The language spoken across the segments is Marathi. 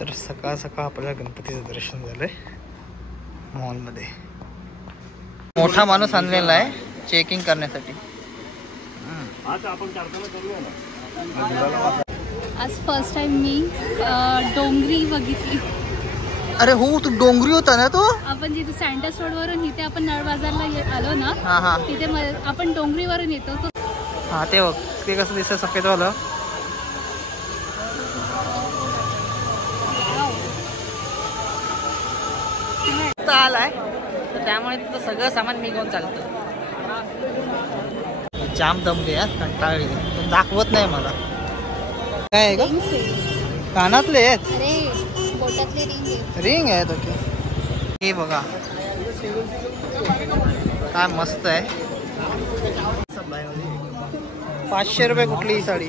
तर सकाळ सकाळ आपल्याला गणपतीचं दर्शन झालंय मॉलमध्ये. मोठा माणूस आणलेला आहे चेकिंग करण्यासाठी. आज फर्स्ट टाइम मी डोंगरी बघितली. अरे हो, तू डोंगरी होता ना तो. आपण जिथे सँडस रोड वरून इथे आपण नळ बाजारला आलो ना, हा तिथे आपण डोंगरीवरून येतो. हा ते बघ, ते कसं दिसतं सफेद वालं. आलाय तर त्यामुळे तिथं सगळं सामान मी घेऊन चालतो. जाम दमले यार, कंटाळली. पण दाखवत नाही मला. काय आहे का? कानातले आहेत. रिंग आहेत. ओके, हे बघा काय मस्त आहे. 500 रुपये कुठली ही साडी.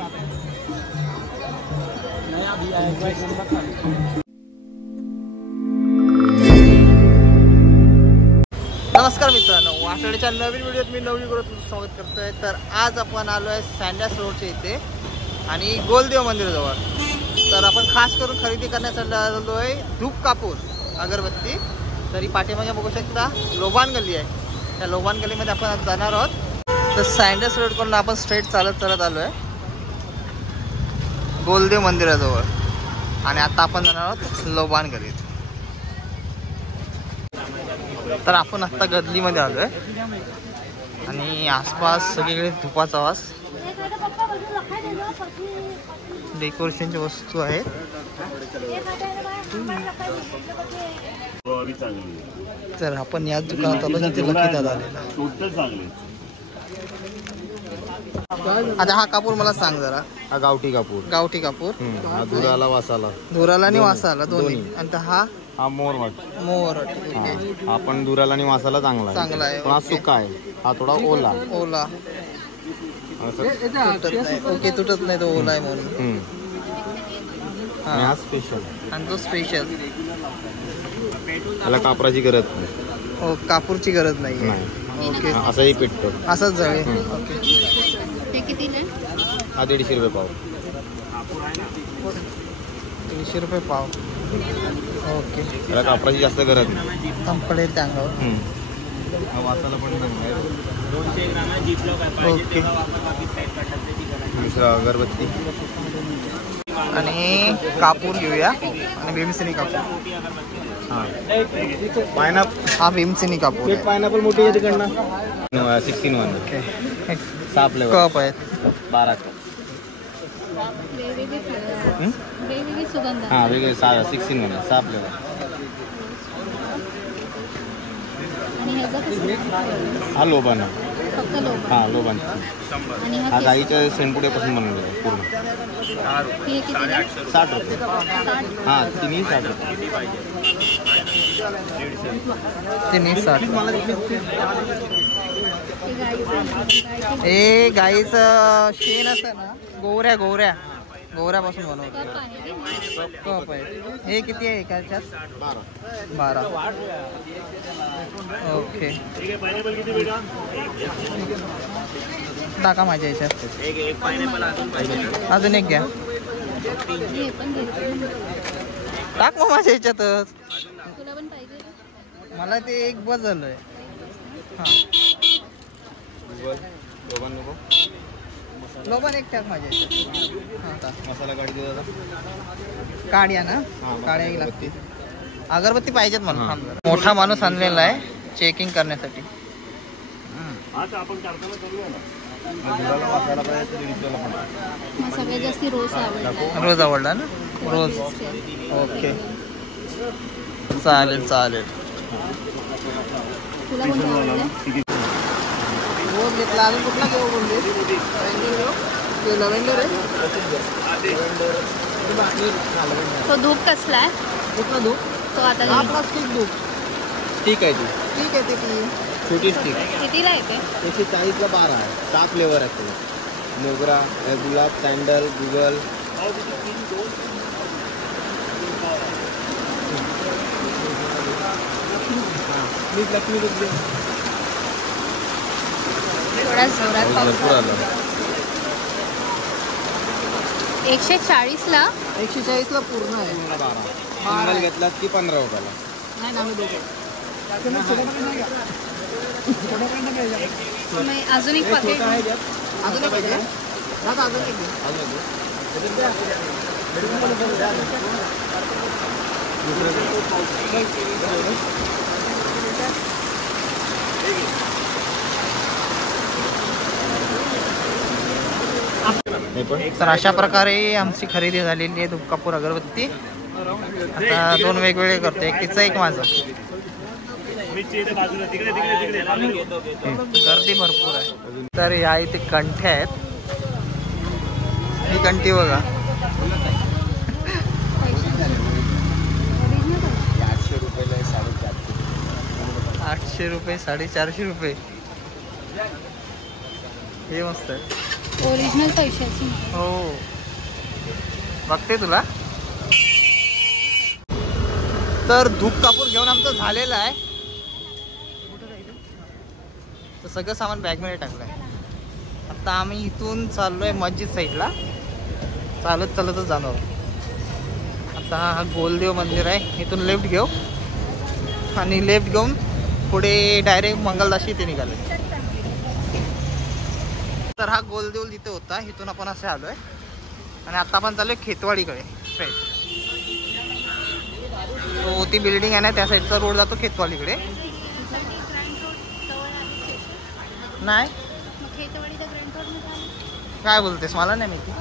नमस्कार मित्रांनो, वाटडीच्या नवीन व्हिडिओत मी नवरी करत स्वागत करतोय. तर आज आपण आलो आहे सँडस रोडच्या इथे आणि गोलदेव मंदिराजवळ. तर आपण खास करून खरेदी करण्यासाठी आलो आहे धूप कापूर, अगरबत्ती. तरी पाठीमागे बघू शकता लोबान गल्ली आहे. त्या लोबान गल्लीमध्ये आपण आज जाणार आहोत. तर सँडस रोडकडून आपण स्ट्रेट चालत आलो आहे गोलदेव मंदिराजवळ आणि आता आपण जाणार आहोत लोबान गल्लीत. तर आपण आत्ता गल्लीमध्ये आलो आहे आणि आसपास सगळीकडे धुपाचा वास. डेकोरेशनच्या वस्तू आहेत. तर आपण याच दुकानात आलो जिथे लकी दादा आलेला. आता हा कापूर मला सांग जरा. हा गावठी कापूर. गावठी कापूर. हा धुराला वासाला. धुराला आणि वासाला दोन्ही. आणि हा हा मोरवट. मोरवट. हा पण धुराला आणि वासाला चांगला आहे. पण हा सुका आहे. हा थोडा ओला. ओके, तुटत नाही तो, ओला आहे म्हणून. हा स्पेशल. आणि तो स्पेशल. त्याला कापराची गरज नाही. हो, कापूरची गरज नाही. ओके, असाही पेटतो. असंच जळे. ओके, ते कितीला? हा 150 रुपये पाव. 300 रुपये पाव. ओके, त्याला कापराची जास्त गरज नाही. कंपडेल त्या अंगावर. हा वासाला पण चांगला आहे. ओके, दुसरा अगरबत्ती आणि कापूर घेऊया. आणि भीमसेनी कापूर. हा पायनॅपल. हा भीमसेनी कापूर. पायनॅपल मोठी आहे तिकडनं. 16 ओके, 6 फ्लेवर. कप आहेत 12 कप. वेगवेगळी सुगंध. हा वेगळे 16 6 फ्लेवर. आणि ह्याचं कसं? हा लोबान. फक्त लोक. हा लोबान. आणि हा गाईच्या शेणपुड्यापासून बनवलेला आहे पूर्ण. हे कितीला? 60 रुपये. 60. हा तिन्ही 60 रुपये. तिन्ही 60. हे गाईचं शेण असतं ना, गोवऱ्यापासून बनवतात. कप आहे. हे किती आहे एकाच्यात? 12. ओके, टाका माझ्या याच्यात. अजून एक घ्या. टाक मग माझ्या याच्यातच. तुला पण पाहिजे? मला ते एक बस झालंय. हां, लोबान एक टाक माझ्या याच्यात. हां, टाक. मसाला गाडी देऊ दादा. काढ्या ना, काढ्या लागते. अगरबत्ती पाहिजेत मला. मोठा माणूस आणलेला आहे चेकिंग करण्यासाठी. सगळ्यात जास्त रोज आवडला. रोज आवडला ना, रोज. ओके, चालेल. तुला कोणता आवडला? रोज घेतला. अजून कुठला घेऊ बोलले? लव्हेंडर आहे. तो धूप कसला आहे? कुठला धूप? तो आता आपला स्टिक धूप. ठीक आहे ती. ठीक आहे, ते छोटी स्टिक. कितीला आहे ते? 140ला 12 आहे. 6 फ्लेवर आहेत त्याचे. मोगरा, गुलाब, सँडल, गुगल. थोडा जोरात पाऊस. 140ला. 140ला पूर्ण आहे. 12 सिंगल घेतलात की 15 रुपयाला. नाही ना, आम्ही दोघं. अजून एक पाकिट. अजून एक पाहिजे. दादा अजून एक दे. तर अशा प्रकारे आमची खरेदी झालेली आहे. धूप कापूर अगरबत्ती आता 2 वेगवेगळे करतो, एक तिचं एक माझं. गर्दी भरपूर आहे. तर या इथे कंठ्या आहेत. ही कंठी बघा, 800 रुपये 450 रुपये. हे मस्त आहे. ओरिजिनल पैशाची. हो, बघते तुला. तर धूप कापूर घेऊन आमचं झालेलं आहे. तर सगळं सामान बॅगमध्ये टाकलं आहे. आता आम्ही इथून चाललोय मस्जिद साईडला, चालत चालतच जाणार. आता हा गोलदेव मंदिर आहे, इथून लेफ्ट घेऊ आणि लेफ्ट घेऊन पुढे डायरेक्ट मंगलदाशी इथे निघाले. तर हा गोलदेव तिथे होता, इथून आपण असे आलोय आणि आता आपण चाललोय खेतवाडीकडे स्ट्रेट. तो ती बिल्डिंग आहे ना, त्या साईडचा रोड जातो खेतवाडीकडे. नाही काय बोलतेस, मला नाही माहिती.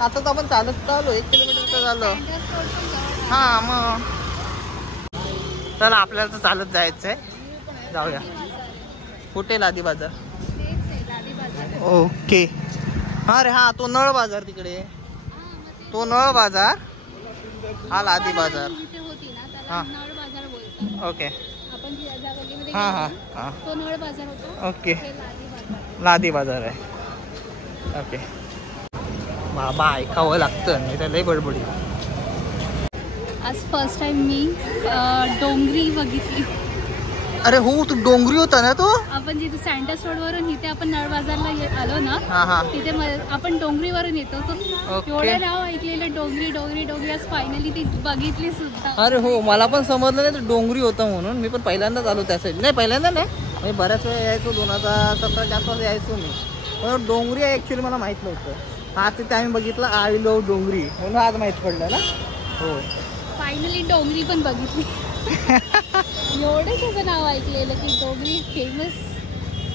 आता तर आपण चालत आलो, 1 किलोमीटर तर झालं. हा मग चला, आपल्याला तर चालत जायचंय, जाऊया. कुठे? लादी बाजार. ओके. हा रे, हा तो नळ बाजार तिकडे, तो नळ बाजार, हा लादी बाजार. हा ओके. हा हा हा ओके, लादी बाजार आहे. ओके. बाबा ऐकावं लागतं, नाही तर लय बडबडी. आज फर्स्ट टाइम मी डोंगरी बघितली. अरे हो, तू डोंगरी होता ना तो. आपण जिथे सँडस रोड वरून इथे आपण नळ बाजारला आलो ना, हा हा, तिथे आपण डोंगरीवरून येतो. एवढं नाव ऐकलेलं डोंगरी डोंगरी डोंगरी, आज फायनली ती बघितली सुद्धा. अरे हो, मला पण समजलं नाही डोंगरी होतं म्हणून. मी पण पहिल्यांदाच आलो त्या साईड. नाही पहिल्यांदा नाही, मी बऱ्याच वेळा यायचो, 2017च्या आसपास यायचो मी. पण डोंगरी आहे ॲक्च्युली मला माहीत नव्हतं. आज तिथे आम्ही बघितलं आय लव्ह डोंगरी म्हणून आज माहीत पडलं ना. हो, फायनली डोंगरी पण बघितली. एवढं त्याचं नाव ऐकलेलं की डोंगरी फेमस.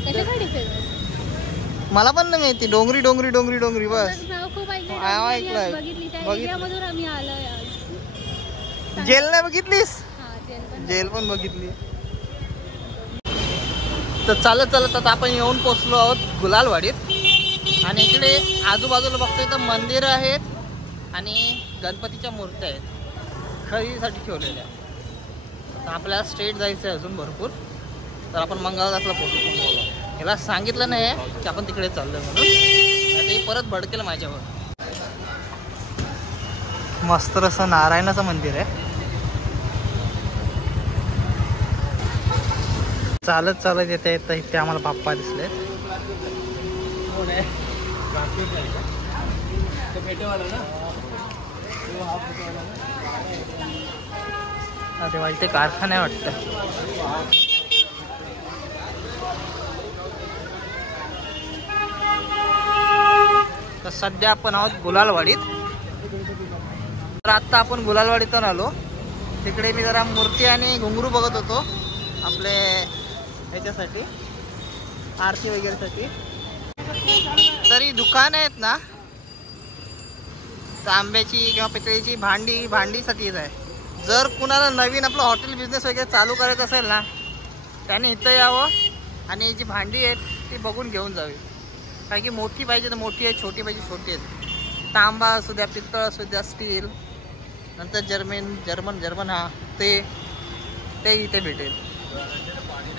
कशासाठी फेमस मला पण नाही माहिती. डोंगरी डोंगरी डोंगरी डोंगरी बस नाव खूप ऐकलंय. बघितली त्या एरियामधून आम्ही आलोय आज. जेल नाही बघितलीस? हा, जेल पण बघितली. तर चालत चालत आता आपण येऊन पोचलो आहोत गुलालवाडीत. आणि इकडे आजूबाजूला बघतोय तर मंदिरं आहेत आणि गणपतीच्या मूर्त्या आहेत खरेदीसाठी ठेवलेल्या. तर आपल्याला स्ट्रेट जायचं आहे अजून भरपूर. तर आपण मंगळदासला पोहोचलो. याला सांगितलं नाही की आपण तिकडे चाललोय म्हणून, ते परत भडकेलं माझ्यावर. मस्त असं नारायणाचं मंदिर आहे. चालत चालत येता येतं इथे आम्हाला बाप्पा दिसले. अरे वा, इथे कारखाना वाटतं. तर सध्या आपण आहोत गुलालवाडीत. तर आत्ता आपण गुलालवाडीतून आलो. तिकडे मी जरा मूर्ती आणि घुंगरू बघत होतो आपले ह्याच्यासाठी, आरती वगैरेसाठी. तरी दुकान आहेत ना तांब्याची किंवा पितळीची भांडीसाठी येत आहे. जर कुणाला नवीन आपलं हॉटेल बिझनेस वगैरे चालू करायचं असेल ना, त्याने इथं यावं आणि जी भांडी आहेत ती बघून घेऊन जावी. कारण की मोठी पाहिजे तर मोठी आहे, छोटी पाहिजे छोटी आहेत. तांबा असू द्या, पितळ असू द्या, स्टील, नंतर जर्मन हा ते इथे भेटेल.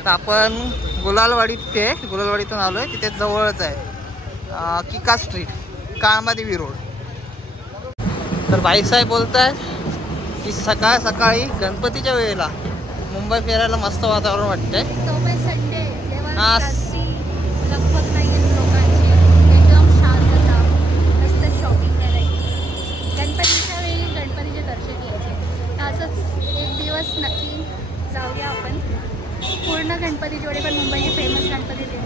तर आपण गुलालवाडीतून आलो आहे. तिथे जवळच आहे किका स्ट्रीट, काळमादेवी रोड. तर बाईसाहेब बोलत आहेत की सकाळी गणपतीच्या वेळेला मुंबई फिरायला मस्त वातावरण वाटतंय. हा, दिवस नक्की जाऊया आपण पूर्ण गणपती जोडे, पण मुंबईचे फेमस गणपती ते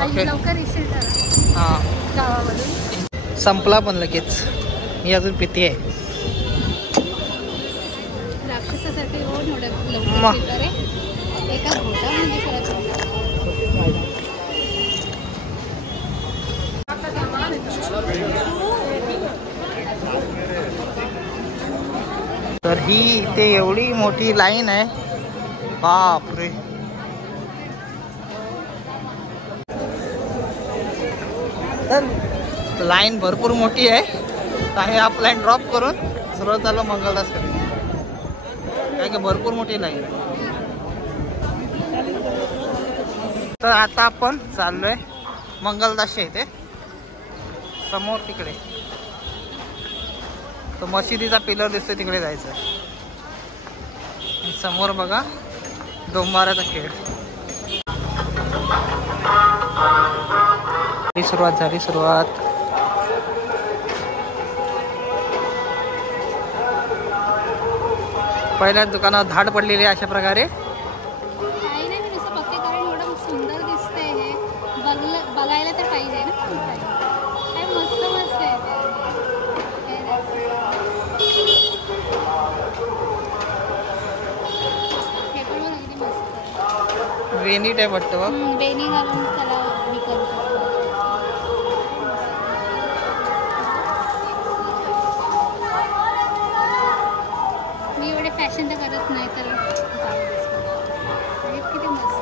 आणि लवकर येशील जरा हां गावामधून. संपला पण लगेच, मी अजून पिते आहे. राक्षसासाठी हो लवकर येतं रे एका घोटा म्हणजे करत. तर ही इथे एवढी मोठी लाईन आहे, बापरे. तर लाईन भरपूर मोठी आहे. तर आम्ही हा लाईन ड्रॉप करून सरळ चाललो मंगलदास कडे, काय की भरपूर मोठी लाईन आहे. तर आता आपण चाललोय मंगलदासच्या इथे समोर तिकडे तो मशिदीचा पिलर दिसतोय, तिकडे जायचं. समोर बघा डोंबाराचा खेळ. झाली सुरुवात. पहिल्याच दुकानात धाड पडलेली अशा प्रकारे. काही नाही, मी नुसतं बघते कारण एवढं सुंदर दिसतंय हे. बघायला तर पाहिजे ना. काय मस्त मस्त आहे हे पण अगदी मस्त. वेणी टाईप वाटतं बघ. वेणी घालून त्याला हे करू शकतो. मी एवढे फॅशन तर करत नाही, तर किती मस्त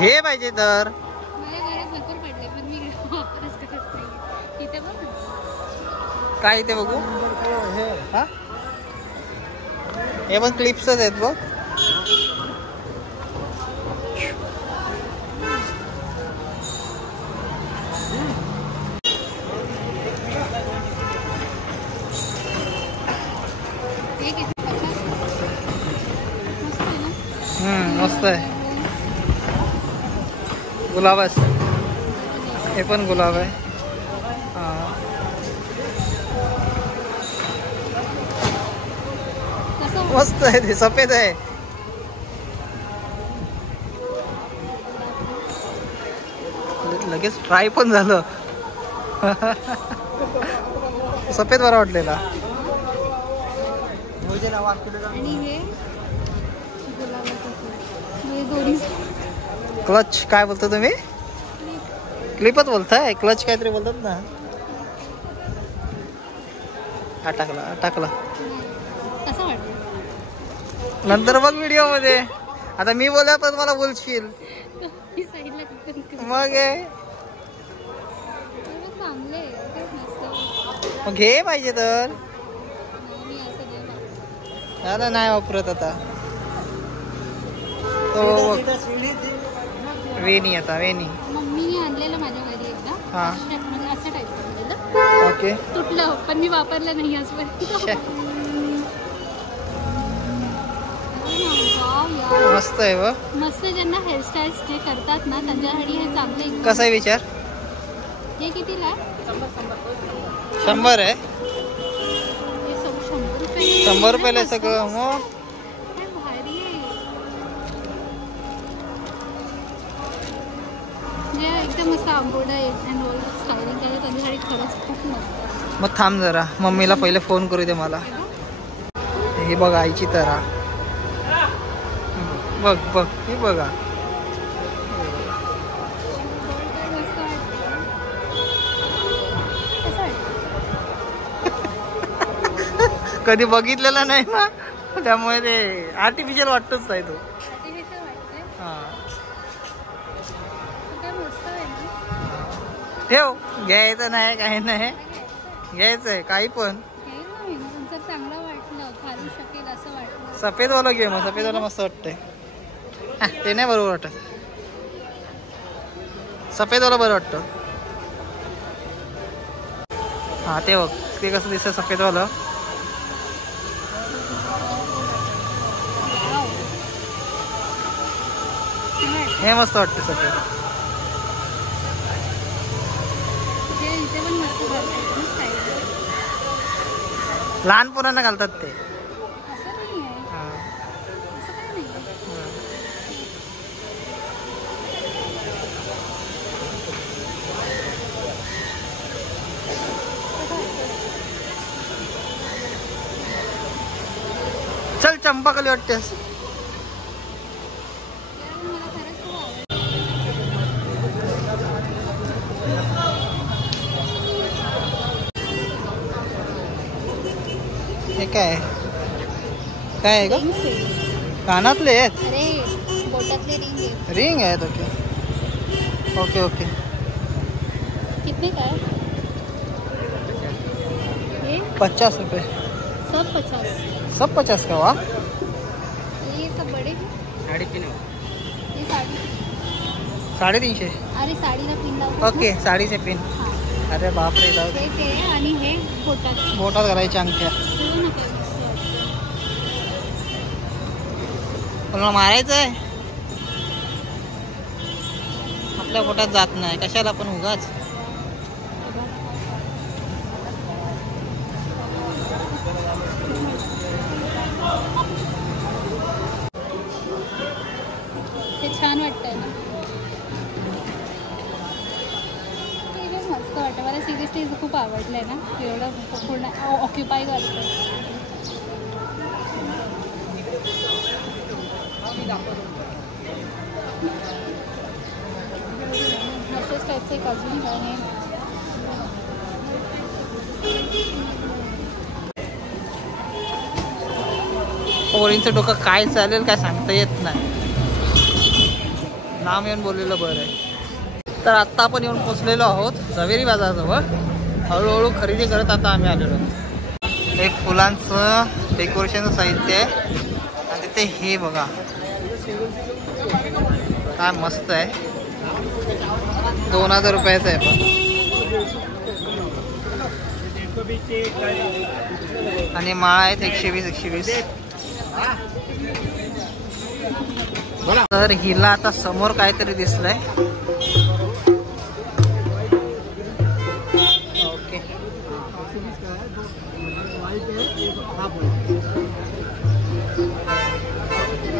घे पाहिजे तर. माझ्या घरात भरपूर पडले, पण मी वापरच करत नाही. इथे बघ काय इथे बघू. हा हे पण क्लिप्सच आहेत बघ. मस्त आहे. गुलाब आहे, हे पण गुलाब आहे. मस्त आहे, ते सफेद आहे. लगेच ट्राय पण झालं. सफेद बरा वाटलेला. आणि हे दोन्ही क्लच काय बोलतो तुम्ही. क्लिपच बोलताय, क्लच काहीतरी बोलतात ना. हा टाकला कसं वाटतं नंतर बघ व्हिडिओ मध्ये. आता मी बोलला पण मला बोलशील मग. चांगले मग घे पाहिजे तर. नाही वापरत आता तो. वेणी आता वेणी मम्मीने आणलेलं माझ्या घरी एकदा. हा म्हणजे असं टाईप आणलेलं. ओके. तुटलं, पण मी वापरलं नाही आजपर्यंत. मस्त आहे बघ. मस्त. ज्यांना हेअरस्टाईल्स जे करतात ना त्यांच्यासाठी हे चांगले. कसा आहे विचार. हे कितीला आहे. 100 आहे. हे 100 रुपये. 100 रुपयाला सगळं. मग काय भारी आहे. जे एकदम मस्त आंबोडा अँड रोल स्टायलिंग केलं त्यांच्यासाठी खरंच खूप मस्त. मग थांब जरा, मम्मीला पहिले फोन करू दे मला. हे बघ आईची तरा. बघ बघ ही बघा. कधी बघितलेला नाही ना, त्यामुळे ते आर्टिफिशियल वाटतच आहे तो. हा ठेव. घ्यायचं नाही काही नाही, घ्यायचंय काही पण. चांगलं वाटलं, घालू शकेल असं वाटलं. सफेदवाला घे मग. सफेदवाला मस्त वाटतंय. ते नाही बरोबर वाटत. सफेदवाला बरं वाटतं. हा ते बघ ते कसं दिसतं सफेदवाला. हे मस्त वाटतं सफेद. इथे पण मस्त लहान पोरांना घालतात ते. असं नाही आहे, हा. असं काही नाही आहे. चल चंपाकली वाटतेस. यार, मला खरंच खूप आवडतं. हे काय काय आहे ग? Rings आहे. कानातले आहेत. अरे बोटातले रिंग आहे. रिंग आहेत. Okay okay okay. कितने का है ये? 50 रुपये. सब 50. सब 50 का? वाह. ये सब बड़े हैं. ये साड़ी. 350. अरे साडीला पिन लावतात ओके साडीचे पिन. ना. हा. अरे बापरे जाऊ दे. ते आणि हे बोटात. बोटात घालायच्या अंगठ्या. ठेवू नका मस्त वाटतं. मला मारायचं आहे. आपल्या पोटात जात नाही कशाला पण उगाच. ते छान वाटतंय ना. हे मस्त वाटतं मला. सिरियसली खूप आवडलंय ना. एवढं पूर्ण ऑक्युपाय करतं. असेच टाईपचं एक अजून आहे. पोरींचं डोकं काय चालेल काय सांगता येत नाही. नाम येऊन बोललेलं बरं आहे. तर आत्ता आपण येऊन पोचलेलो आहोत झवेरी बाजाराजवळ. हळूहळू खरेदी करत आता आम्ही आलेलो आहोत. हे फुलांचं डेकोरेशनचं साहित्य आहे. आणि तिथे हे बघा काय मस्त आहे. 2000 रुपयाचं आहे पण. आणि माळा आहेत 120. तर हिला आता समोर काहीतरी दिसलंय. ओके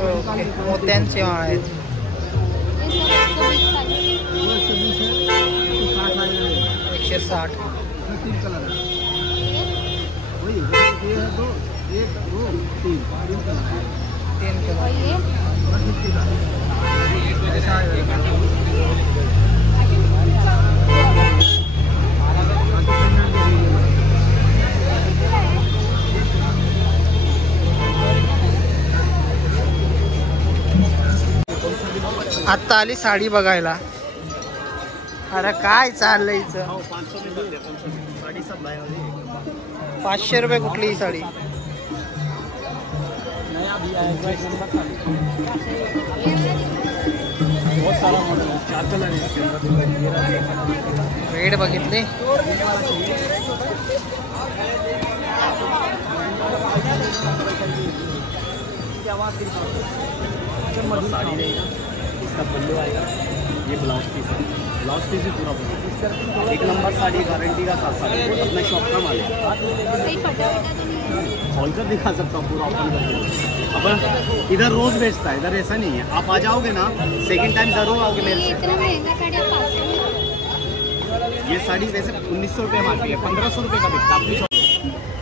ओके मोत्यांची माळ आहेत. हे सब 160. तीन किलो. और ये आता आली साडी बघायला. अरे काय चाललंय हिचं. 500 रुपये कुठली ही साडी. रेड बघितले. साड़ी रहेगा, इसका पल्लू आएगा, ये ब्लाउज पीस है. ब्लाउज पीस भी पूरा बना. एक नंबर साड़ी गारंटी का साथ साथ अपना शॉप का माल है. काही फटाफटा तो नहीं है. खोल कर दिखा सकता हूँ पूरा ओपन करके. अब इधर रोज बेचता है, इधर ऐसा नहीं है. आप आ जाओगे ना सेकंड टाइम जरूर आओगे मेरे ये से. इतना महंगा साड़ी आप 500 में दो. ये साड़ी वैसे 1900 रुपये मारती है, 1500 रुपये का बिकता अपनी शॉप.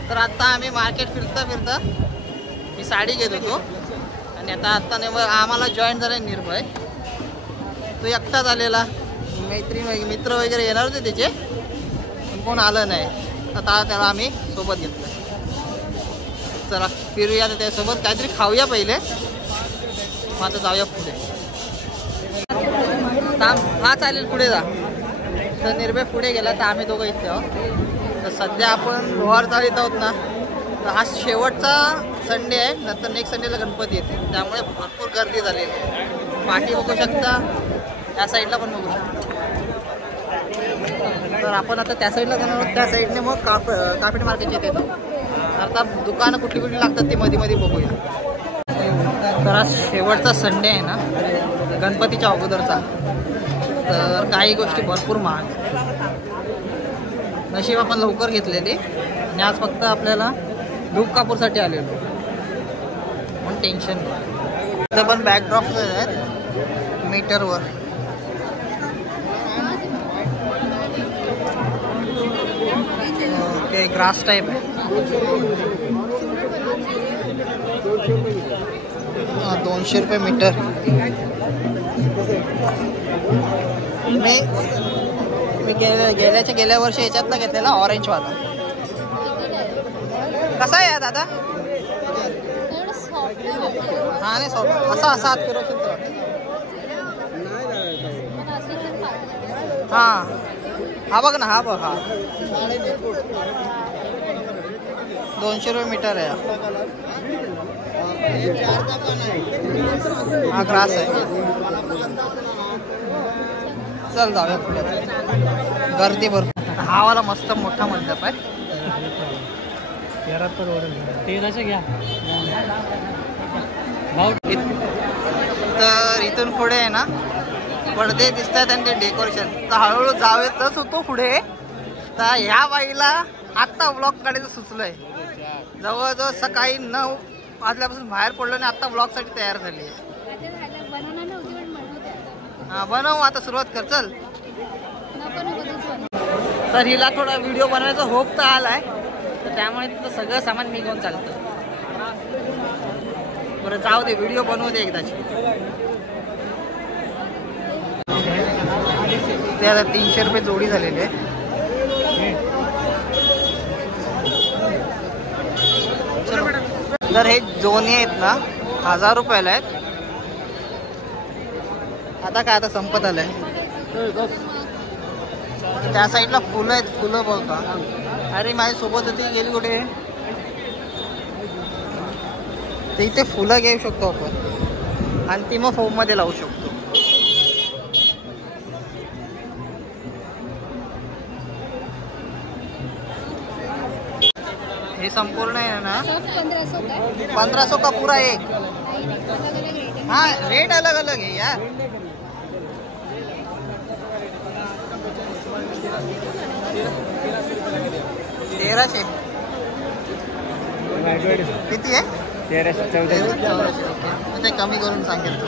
तर आता आम्ही मार्केट फिरता फिरता मी साडी घेत होतो. आणि आता आम्हाला जॉईन झाला निर्भय. तो एकटाच आलेला. मित्र वगैरे येणार होते त्याचे पण कोण आलं नाही. आता त्याला आम्ही सोबत घेतलं. चला फिरूया त्यासोबत काहीतरी खाऊया पहिले मग आता जाऊया पुढे. हा चालेल पुढे जा. तर निर्भय पुढे गेला तर आम्ही दोघं इथे आहोत. तर सध्या आपण लोहार चालीत आहोत ना. तर हा शेवटचा संडे आहे. नंतर नेक्स्ट संडेला गणपती येते त्यामुळे भरपूर गर्दी झालेली आहे. पाठी बघू शकता. त्या साईडला पण बघू शकता. तर आपण आता त्या साईडला जाणार आहोत. त्या साईडने मग कापड मार्केटच्या येतो. आता दुकानं कुठली कुठली लागतात ते मध्ये मध्ये बघूया. तर आज शेवटचा संडे आहे ना गणपतीच्या अगोदरचा. तर काही गोष्टी भरपूर महाग. नशीब आपण लवकर घेतलेली आणि आज फक्त आपल्याला धूप कापूरसाठी आलेलो म्हणून टेन्शन नाही. इथं पण बॅकड्रॉप आहेत मीटरवर. ओके ग्रास टाईप आहे. 200 रुपये मीटर. मी गेल्या वर्षी याच्यातला घेतलेला ऑरेंज वाला. कसा आहे दादा? हा नाही सॉफ्ट. असा हात फिरवशील तर हा बघ ना. हा बघ हा 200 रुपये मीटर आहे. हा ग्रास आहे. चल जाऊया पुढे. गर्दी भरपूर. हा वाला मस्त मोठा मंडप आहे. 1300 घ्या. तर इथून पुढे आहे ना पडदे दिसत आहेत आणि ते डेकोरेशन. तर हळूहळू जावेतच होतो पुढे. तर ह्या बाईला आत्ता ब्लॉग काढायचं सुचलंय. जवळजवळ सकाळी 9 वाजल्यापासून बाहेर पडलो आणि आत्ता ब्लॉगसाठी तयार झाली आहे. हा बनवू आता. सुरुवात कर चल. तर हिला थोडा व्हिडिओ बनवायचा होप तर आलाय. तर त्यामुळे तिथं सगळं सामान मी घेऊन चालतं. बरं जाऊ दे व्हिडिओ बनवू दे एकदाची. ते आता 300 रुपये जोडी झालेली आहे. तर हे जोनी आहेत ना 1000 रुपयाला आहेत. आता काय आता संपत आलंय. त्या साईडला फुलं आहेत. फुलं बघा. अरे माझ्या सोबत होती गेली कुठे? ते इथे फुलं घेऊ शकतो आपण आणि ती मग फोम मध्ये लावू शकतो. हे संपूर्ण आहे ना 1500 का पूरा एक. हाँ रेट अलग अलग है यार. तेराशे किती आहे? 1314. ते कमी करून सांगेल तू.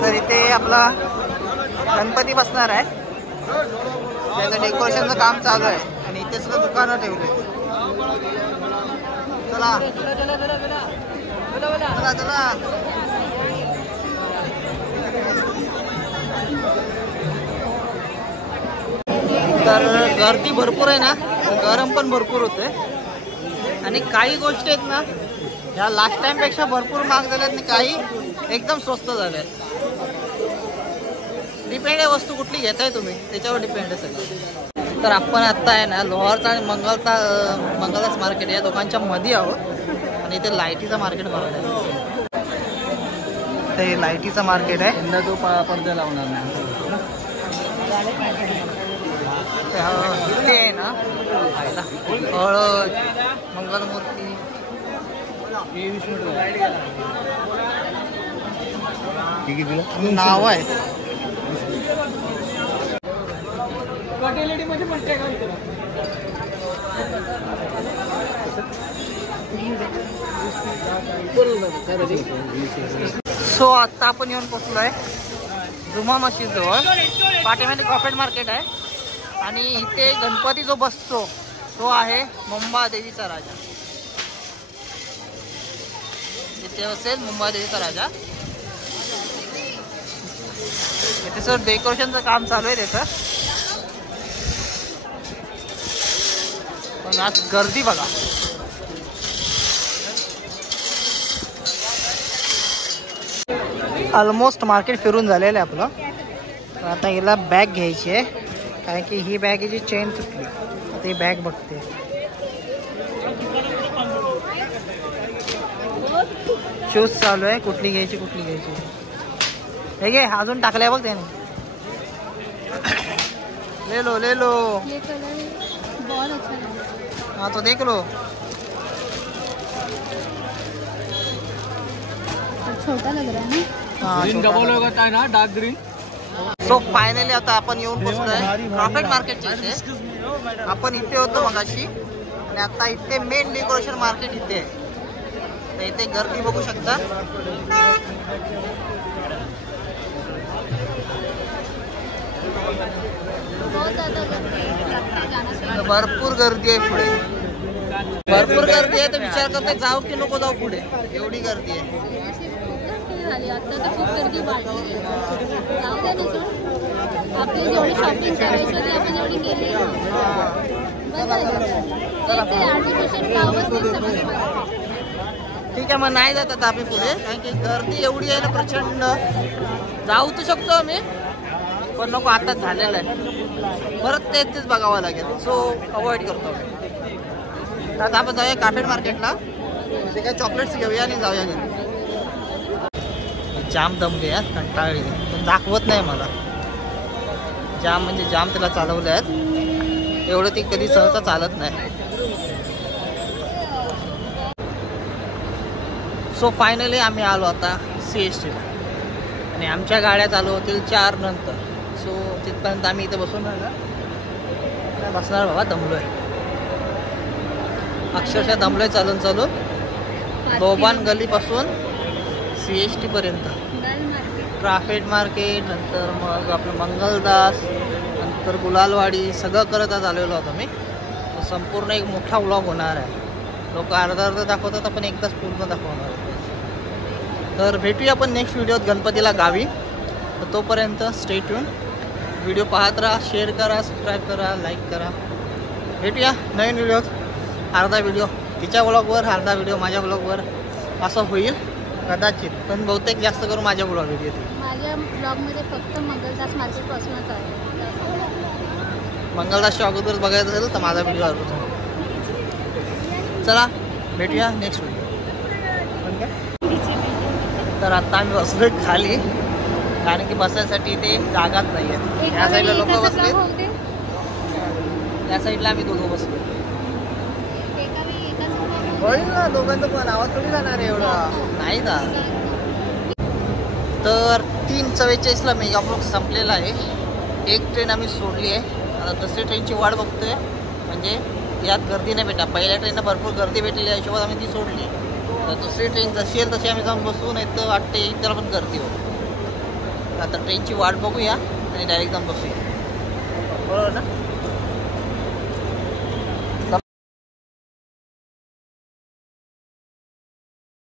तर इथे आपला गणपती बसणार आहे. त्याचं डेकोरेशनचं काम चालू आहे आणि इथे सुद्धा दुकानं ठेवले. चला चला चला. तर गर्दी भरपूर आहे ना. गरम पण भरपूर होते आणि काही गोष्टी आहेत ना ह्या लास्ट टाइम पेक्षा भरपूर महाग झाल्यात आणि काही एकदम स्वस्त झाल्यात. डिपेंड आहे वस्तू कुठली घेताय तुम्ही त्याच्यावर डिपेंड आहे सगळं. तर आपण आत्ता आहे ना लोहारचा आणि मंगलदास मार्केट या दोघांच्या मध्ये आहोत आणि इथे लाईटीचं मार्केट भरत आहे. तर हे लाईटीचं मार्केट आहे. यंदा तो पडदा लावणार नाही. इथे आहे ना हळद मंगलमूर्ती नाव आहे. सो आता आपण येऊन पोचलोय जुमा मशीद जवळ. पाठीमध्ये कॉफेट मार्केट आहे आणि इथे गणपती जो बसतो तो आहे मुंबादेवीचा राजा. इथे असेल मुंबादेवीचा राजा. इथे सर डेकोरेशनचं काम चालू आहे त्याचं. पण आज गर्दी बघा. ऑलमोस्ट मार्केट फिरून झालेलं आहे आपलं. तर आता हिला बॅग घ्यायची आहे कारण की ही बॅगची चेन तुटली. आता ही बॅग बघते. शूज चालू आहे. कुठली घ्यायची कुठली घ्यायची. हे घे अजून टाकलाय बघ त्याने. ले लो ले लो. हाँ तो देख लो. छोटा लग रहा है ना. ग्रीन डबल होता है ना डार्क ग्रीन. सो फायनली आता आपण येऊन पोहोचलोय क्रॉफर्ड मार्केटच्या इथे. आपण इथे होतो मगाशी आणि आता इथे मेन डेकोरेशन मार्केट इथे आहे. तर इथे गर्दी बघू शकता. भरपूर गर्दी आहे पुढे, भरपूर गर्दी आहे. तर विचार करते जाऊ की नको जाऊ पुढे, एवढी गर्दी आहे. आता तर खूप गर्दी वाढली. आपली जेवढी शॉपिंग करायची होती आपण जेवढी केली आर्टिफिशियल फ्लावर्स. ठीक आहे मग नाही जात आता आम्ही पुढे, कारण की गर्दी एवढी आहे ना प्रचंड. जाऊ तर शकतो आम्ही पण नको, आताच झालेलं आहे. परत तेच बघावं लागेल. सो अवॉइड करतो आम्ही. तर आता आपण जाऊया क्रॉफर्ड मार्केटला. ते काय चॉकलेट्स घेऊया आणि जाऊया घरी. जाम दमले यार, कंटाळली. पण दाखवत नाही मला. जाम म्हणजे जाम त्याला चालवले आहेत. एवढं ती कधी सहसा चालत नाही. सो फायनली आम्ही आलो आता CST आणि आमच्या गाड्या चालू होतील 4 नंतर. सो तिथपर्यंत आम्ही इथे बसून राहिला बसणार. बाबा दमलोय, अक्षरशः दमलोय चालून चालून. दोबान गलीपासून CST पर्यंत. क्रॉफर्ड मार्केट, नंतर मग आपलं मंगलदास, नंतर गुलालवाडी, सगळं करत आज आलेलो आहोत आम्ही. संपूर्ण एक मोठा व्लॉग होणार आहे. लोक अर्धा अर्धा दाखवतात, आपण एकदाच पूर्ण दाखवणार. तर भेटूया आपण नेक्स्ट व्हिडिओत गणपतीला गावी. तर तोपर्यंत स्टे ट्यून. व्हिडिओ पाहत राहा, शेअर करा, सबस्क्राईब करा, लाईक करा. भेटूया नवीन व्हिडिओत. अर्धा व्हिडिओ तिच्या ब्लॉगवर, अर्धा व्हिडिओ माझ्या ब्लॉगवर असं होईल कदाचित. पण बहुतेक जास्त करून माझ्या ब्लॉग येतील. माझ्या ब्लॉगमध्ये फक्त मंगलदास मार्केटपासूनच आहे. मंगलदासच्या अगोदर बघायचं असेल तर माझा व्हिडिओ आवडतो. चला भेटूया नेक्स्ट व्हिडिओ. तर आता आम्ही बसलोय खाली, कारण की बसायसाठी इथे जागाच नाही आहे. या साईडला लोक बसले, या साईडला आम्ही दोघं बसलो. होईल ना दोघांचं, पण आवाज थोडी जाणार आहे एवढा नाही का. तर 3:44 मेगा ब्लॉक संपलेला आहे. एक ट्रेन आम्ही सोडली आहे. आता दुसरी ट्रेनची वाट बघतोय, म्हणजे यात गर्दी नाही भेटा. पहिल्या ट्रेनला भरपूर गर्दी भेटली, या हिशोबात आम्ही ती सोडली. तर दुसरी ट्रेन जशी येईल तशी आम्ही जाऊन बसू, नाही तर वाटते त्याला पण गर्दी होईल. आता ट्रेनची वाट बघूया आणि डायरेक्ट जाऊन बसूया. बरोबर ना.